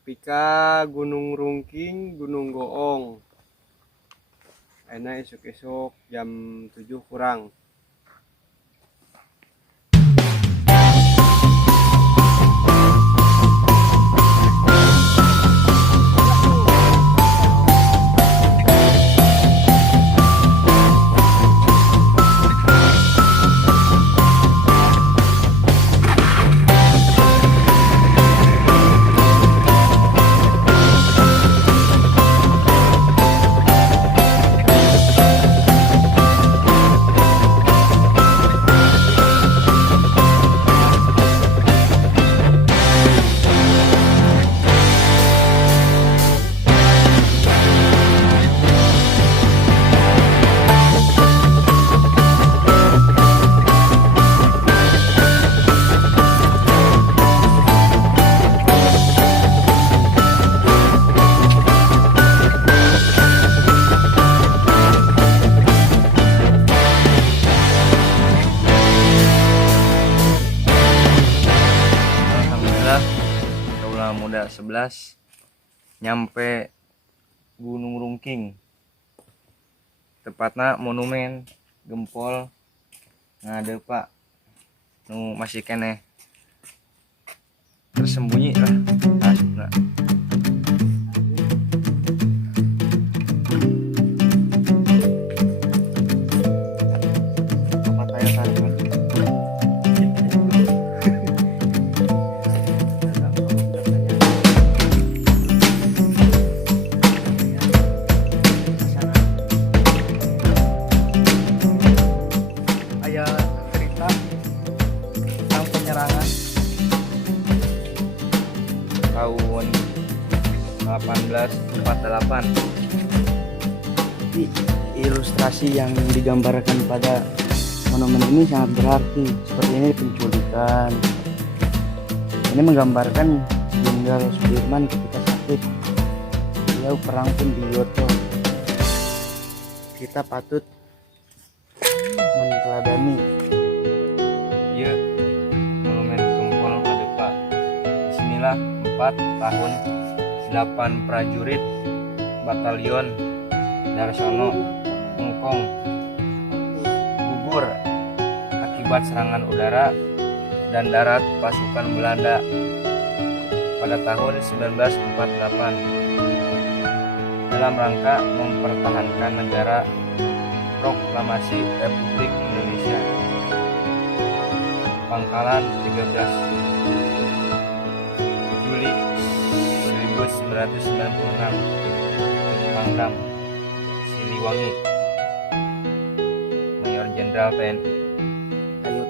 nepika Gunung Rungking, Gunung Goong. Enak esok-esok jam 7 kurang. Alhamdulillah muda 11 nyampe Gunung Rungking, tepatnya monumen gempol ngade pak nu masih kene tersembunyi lah asupna. Cerita tentang penyerangan tahun 1848. Ilustrasi yang digambarkan pada monumen ini sangat berarti. Seperti ini penculikan. Ini menggambarkan Jenderal Sudirman ketika sakit. Beliau perang pun di Yoto. Kita patut meneladani. Iya, monumen gempol ngade pak. Disinilah 4 tahun 8 prajurit Batalion Darsono Hongkong gugur akibat serangan udara dan darat pasukan Belanda pada tahun 1948 dalam rangka mempertahankan negara Proklamasi Republik Indonesia. Pangkalan 13 Juli 1996, Pangdam Siliwangi, Mayor Jenderal TNI. Ayo